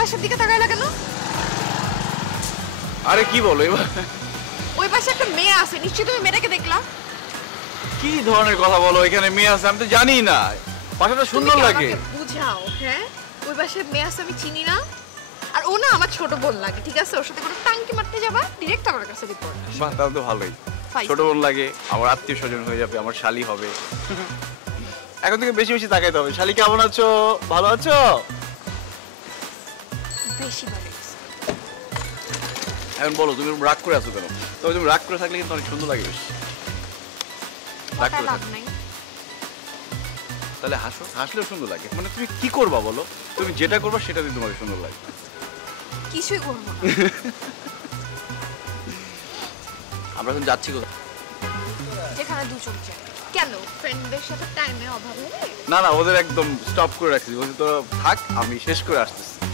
বাসার দিকে তাকাইলা কেন? আরে কি বলো এবার? ওই পাশে একটা মেয়ে আছে, নিশ্চয়ই তুমি মেয়েটাকে দেখলা। কি ধরনের কথা বলো? এখানে মেয়ে আছে আমি তো জানি না। বাসাটা সুন্দর লাগে। তুমি কি আমাকে বুঝাও, হ্যাঁ? ওই পাশে মেয়ে আছে আমি চিনি না। আর ও না আমার ছোট বোন লাগে, ঠিক আছে? ওর সাথে কোনো টাঙ্কি মারতে যাবা, ডিরেক্ট আমার কাছে রিপোর্ট। বাহ, তাহলে তো ভালোই। ছোট বোন লাগে, আমার আত্মীয় স্বজন হয়ে যাবে, আমার শালি হবে। এখন থেকে বেশি বেশি তাকাইতে হবে। শালি কেমন আছো? ভালো আছো? বেশি ভালো লাগছে। এখন বলো তুমি রাগ করে আছো কেন? তবে তুমি রাগ করে থাকলে কিন্তু অনেক সুন্দর লাগে বেশ। রাগ কথা করে লাভ থাকলে। নাই। তাহলে হাসো, হাসলেও সুন্দর লাগে। মানে তুমি কি করবা বলো? তুমি যেটা করবা সেটাতে তোমার সুন্দর লাগে। কিছুই করবো না। আমরা এখন যাচ্ছি কোথায়? যেখানে দু চোখ যায়। কেন ফ্রেন্ডদের সাথে টাইমে অভাব হলে? না না, ওদের একদম স্টপ করে রাখছি। বলছি তো থাক, আমি শেষ করে আসতেছি।